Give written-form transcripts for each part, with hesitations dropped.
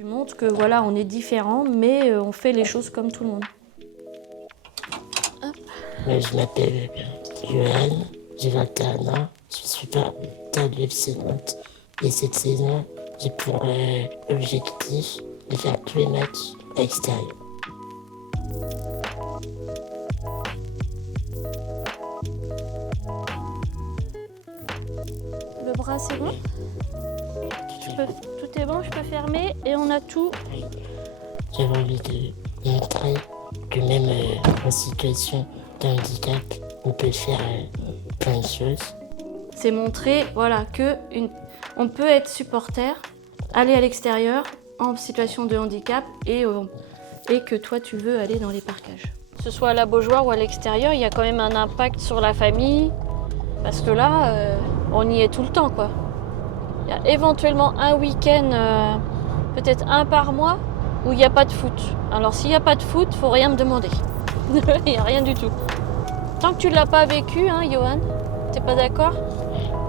Tu montres que voilà, on est différents, mais on fait les choses comme tout le monde. Hop. Je m'appelle Johan, j'ai 21 ans, je suis supporter de FC Nantes. Et cette saison, j'ai pour objectif de faire tous les matchs à l'extérieur. Le bras, c'est bon? Tout est bon, je peux fermer et on a tout. Oui. J'avais envie de montrer que même en situation de handicap, on peut faire plein de choses. C'est montrer voilà, on peut être supporter, aller à l'extérieur en situation de handicap et que toi tu veux aller dans les parkages. Que ce soit à la Beaujoire ou à l'extérieur, il y a quand même un impact sur la famille parce que là, on y est tout le temps, quoi. Il y a éventuellement un week-end, peut-être un par mois, où il n'y a pas de foot. Alors s'il n'y a pas de foot, faut rien me demander. Il n'y a rien du tout. Tant que tu ne l'as pas vécu, hein, Johan, t'es pas d'accord?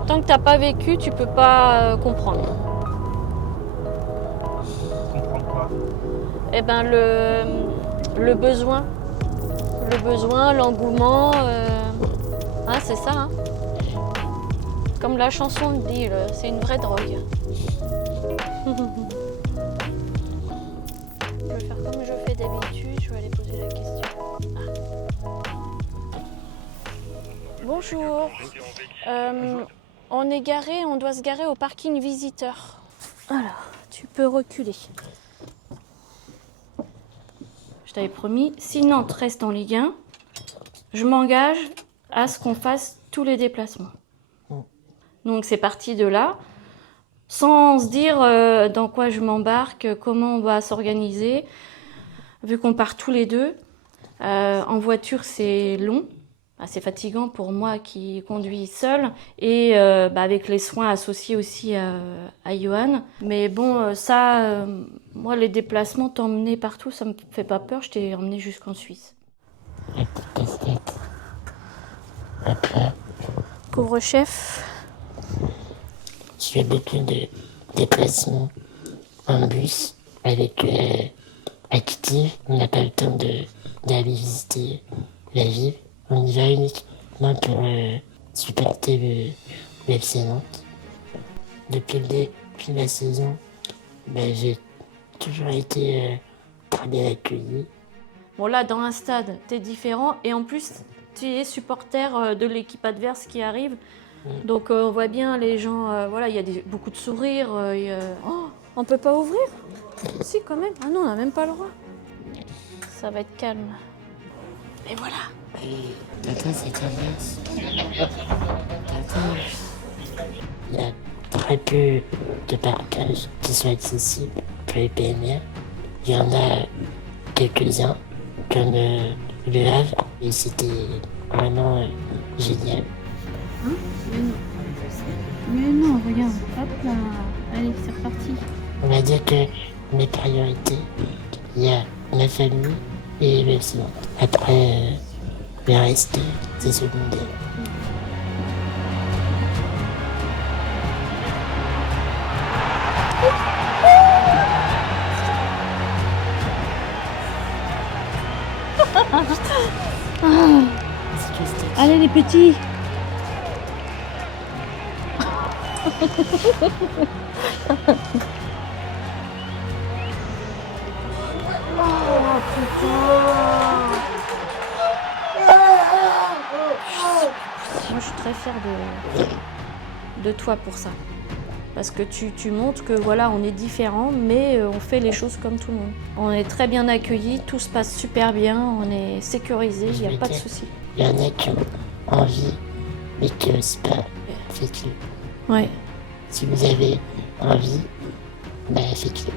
Tant que tu n'as pas vécu, tu peux pas comprendre. Comprendre quoi? Eh ben le besoin. Le besoin, l'engouement, hein, c'est ça. Hein. Comme la chanson le dit, c'est une vraie drogue. Je vais faire comme je fais d'habitude, je vais aller poser la question. Ah. Bonjour. On doit se garer au parking visiteur. Alors, tu peux reculer. Je t'avais promis, si Nantes reste en Ligue 1, je m'engage à ce qu'on fasse tous les déplacements. Donc c'est parti de là, sans se dire dans quoi je m'embarque, comment on va s'organiser, vu qu'on part tous les deux. En voiture, c'est long, c'est fatigant pour moi qui conduis seule, et avec les soins associés aussi à Johan. Mais bon, moi les déplacements, t'emmener partout, ça me fait pas peur, je t'ai emmené jusqu'en Suisse. Couvre-chef. Je fais beaucoup de déplacements en bus avec Active. On n'a pas le temps d'aller visiter la ville. On y va uniquement pour supporter le FC Nantes. Depuis la saison, j'ai toujours été très bien accueilli. Bon là, dans un stade, t'es différent et en plus, tu es supporter de l'équipe adverse qui arrive. Donc on voit bien les gens, voilà, il y a beaucoup de sourires. Oh, on peut pas ouvrir? Si, quand même. Ah non, on n'a même pas le droit. Ça va être calme. Et voilà. Maintenant, c'est inverse. Il y a très peu de parkages qui sont accessibles pour les PMR. Il y en a quelques-uns, comme le Havre, et c'était vraiment génial. Hein? Mais non, regarde. Hop là. Allez, c'est reparti. On va dire que mes priorités, il y a ma famille et le FC Nantes. Après, le reste, c'est secondaire. Allez les petits. Oh putain. Moi je suis très fière de toi pour ça. Parce que tu montres que voilà, on est différents, mais on fait les choses comme tout le monde. On est très bien accueillis, tout se passe super bien, on est sécurisé, il n'y a pas de souci. Il y en a qui ont envie, mais qui n'osent pas. Faites-le. Ouais. Si vous avez envie, faites-le.